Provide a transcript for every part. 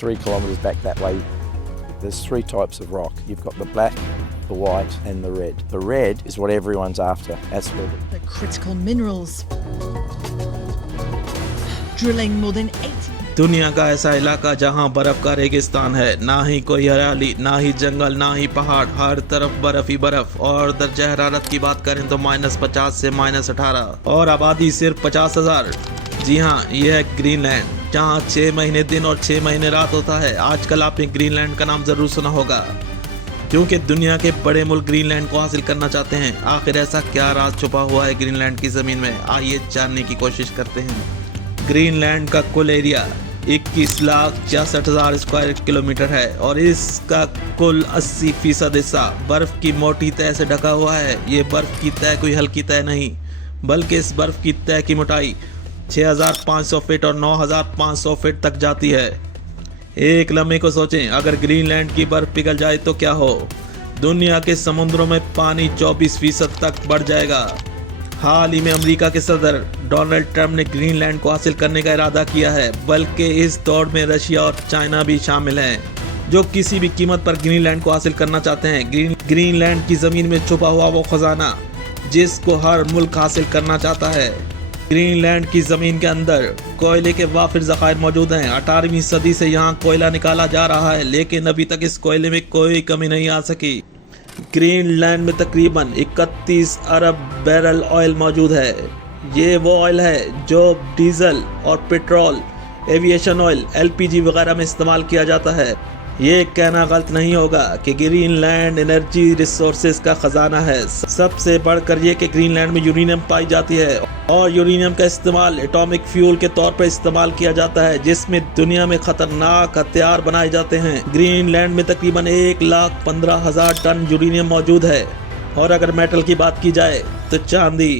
3 kilometres back that way, there's 3 types of rock. You've got the black, the white and the red. The red is what everyone's after. That's where The critical minerals. Drilling more than 80. दुनिया का ऐसा इलाका जहां बर्फ का रेगिस्तान है, ना ही कोई हरियाली, ना ही जंगल, ना ही पहाड़, हर तरफ बर्फ ही बर्फ। और दर्जा हरारत की बात करें तो -50 से -18 और आबादी सिर्फ 50,000। जी हाँ, यह है ग्रीनलैंड, जहाँ 6 महीने दिन और 6 महीने रात होता है। आजकल आपने ग्रीनलैंड का नाम जरूर सुना होगा, क्योंकि दुनिया के बड़े मुल्क ग्रीनलैंड को हासिल करना चाहते हैं। आखिर ऐसा क्या राज छुपा हुआ है ग्रीनलैंड की ज़मीन में, आइए जानने की कोशिश करते हैं। ग्रीनलैंड का कुल एरिया 21,66,000 स्क्वायर किलोमीटर है और इसका कुल 80% हिस्सा बर्फ की मोटी तह से ढका हुआ है। ये बर्फ की तह कोई हल्की तह नहीं, बल्कि इस बर्फ की तह की मोटाई 6,500 फीट और 9,500 फीट तक जाती है। एक लम्हे को सोचें, अगर ग्रीनलैंड की बर्फ पिघल जाए तो क्या हो। दुनिया के समुद्रों में पानी 24% तक बढ़ जाएगा। हाल ही में अमेरिका के सदर डोनाल्ड ट्रंप ने ग्रीनलैंड को हासिल करने का इरादा किया है, बल्कि इस दौड़ में रशिया और चाइना भी शामिल हैं, जो किसी भी कीमत पर ग्रीनलैंड को हासिल करना चाहते हैं। ग्रीनलैंड की ज़मीन में छुपा हुआ वो खजाना जिसको हर मुल्क हासिल करना चाहता है। ग्रीनलैंड की ज़मीन के अंदर कोयले के वाफिर ज़खायर मौजूद हैं। 18वीं सदी से यहाँ कोयला निकाला जा रहा है, लेकिन अभी तक इस कोयले में कोई कमी नहीं आ सकी। ग्रीनलैंड में तकरीबन 31 अरब बैरल ऑयल मौजूद है। ये वो ऑयल है जो डीजल और पेट्रोल, एविएशन ऑयल, LPG वगैरह में इस्तेमाल किया जाता है। ये कहना गलत नहीं होगा कि ग्रीनलैंड एनर्जी रिसोर्सेज का खजाना है। सबसे बढ़कर ये कि ग्रीनलैंड में यूरेनियम पाई जाती है और यूरेनियम का इस्तेमाल एटॉमिक फ्यूल के तौर पर इस्तेमाल किया जाता है, जिसमें दुनिया में खतरनाक हथियार बनाए जाते हैं। ग्रीनलैंड में तकरीबन 1,15,000 टन यूरेनियम मौजूद है। और अगर मेटल की बात की जाए तो चांदी,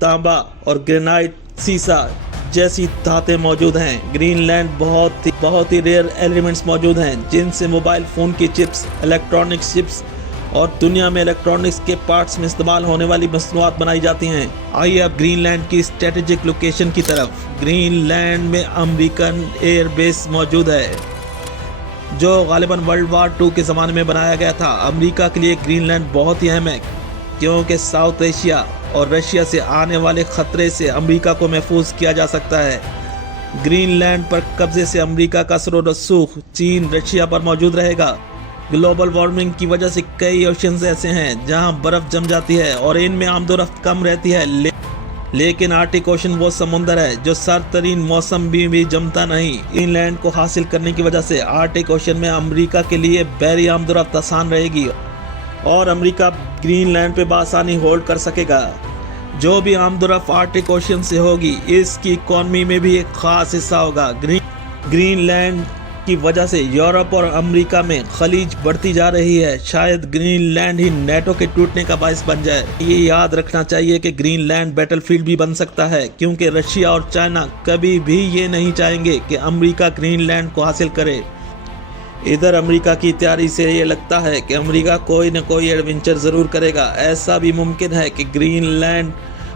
तांबा और ग्रेनाइट, सीसा जैसी धातें मौजूद हैं। ग्रीनलैंड बहुत ही रेयर एलिमेंट्स मौजूद हैं, जिनसे मोबाइल फ़ोन की चिप्स, इलेक्ट्रॉनिक्स चिप्स और दुनिया में इलेक्ट्रॉनिक्स के पार्ट्स में इस्तेमाल होने वाली मसनूआत बनाई जाती हैं। आइए अब ग्रीनलैंड की स्ट्रेटेजिक लोकेशन की तरफ। ग्रीनलैंड में अमेरिकन एयर बेस मौजूद है, जो गालिबन वर्ल्ड वार 2 के ज़माने में बनाया गया था। अमेरिका के लिए ग्रीनलैंड बहुत ही अहम है, क्योंकि साउथ एशिया और रशिया से आने वाले खतरे से अमेरिका को महफूज किया जा सकता है। ग्रीनलैंड पर कब्जे से अमेरिका का असर व रसूख चीन, रशिया पर मौजूद रहेगा। ग्लोबल वार्मिंग की वजह से कई ओशंस ऐसे हैं जहां बर्फ जम जाती है और इनमें आमदोरफ्त कम रहती है, लेकिन आर्टिक ओशन वो समुंदर है जो सरतरीन मौसम भी जमता नहीं। ग्रीनलैंड को हासिल करने की वजह से आर्टिक ओशन में अमेरिका के लिए बहरी आमदोरफ्त आसान रहेगी और अमेरिका ग्रीनलैंड पे बासानी होल्ड कर सकेगा। जो भी आमदोरफ्त आर्टिक ओशन से होगी, इसकी इकॉनमी में भी एक खास हिस्सा होगा। ग्रीनलैंड की वजह से यूरोप और अमेरिका में खलीज बढ़ती जा रही है। शायद ग्रीनलैंड ही नेटो के टूटने का बायस बन जाए। ये याद रखना चाहिए कि ग्रीनलैंड बैटलफील्ड भी बन सकता है, क्योंकि रशिया और चाइना कभी भी ये नहीं चाहेंगे कि अमेरिका ग्रीनलैंड को हासिल करे। इधर अमेरिका की तैयारी से ये लगता है कि अमेरिका कोई न कोई एडवेंचर ज़रूर करेगा। ऐसा भी मुमकिन है कि ग्रीनलैंड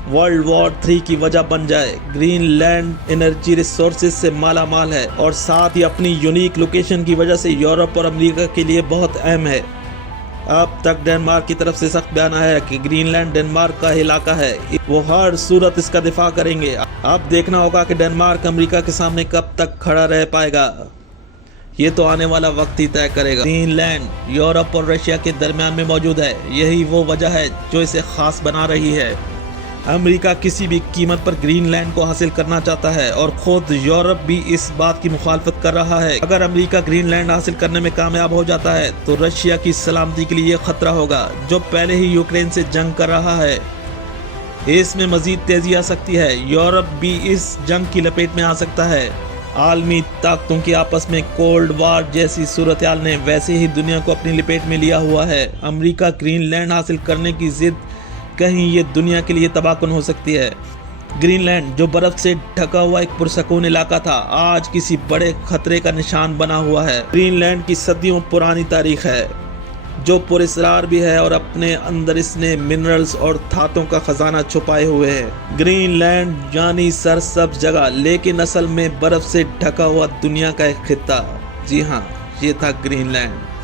वर्ल्ड वॉर 3 की वजह बन जाए। ग्रीनलैंड एनर्जी रिसोर्सेज से माला माल है और साथ ही अपनी यूनिक लोकेशन की वजह से यूरोप और अमेरिका के लिए बहुत अहम है। अब तक डेनमार्क की तरफ से सख्त बयान आया है कि ग्रीनलैंड डेनमार्क का इलाका है, वो हर सूरत इसका दिफा करेंगे। अब देखना होगा कि डेनमार्क अमेरिका के सामने कब तक खड़ा रह पाएगा। ये तो आने वाला वक्त ही तय करेगा। ग्रीनलैंड यूरोप और रशिया के दरमियान में मौजूद है। यही वो वजह है जो इसे खास बना रही है। अमेरिका किसी भी कीमत पर ग्रीनलैंड को हासिल करना चाहता है और खुद यूरोप भी इस बात की मुखालफत कर रहा है। अगर अमेरिका ग्रीनलैंड हासिल करने में कामयाब हो जाता है तो रशिया की सलामती के लिए खतरा होगा, जो पहले ही यूक्रेन से जंग कर रहा है। इसमें मजीद तेजी आ सकती है। यूरोप भी इस जंग की लपेट में आ सकता है। आलमी ताकतों की आपस में कोल्ड वार जैसी सूरत हाल ने वैसे ही दुनिया को अपनी लपेट में लिया हुआ है। अमेरिका ग्रीनलैंड हासिल करने की जिद कहीं ये दुनिया के लिए तबाहकुन हो सकती है। ग्रीनलैंड जो बर्फ से ढका हुआ एक पुरसकून इलाका था, आज किसी बड़े खतरे का निशान बना हुआ है। ग्रीनलैंड की सदियों पुरानी तारीख है, जो पुरस्कार भी है और अपने अंदर इसने मिनरल्स और धातों का खजाना छुपाए हुए है। ग्रीनलैंड यानी सरसब्ज जगह, लेकिन असल में बर्फ से ढका हुआ दुनिया का एक खित्ता। जी हाँ, ये था ग्रीनलैंड।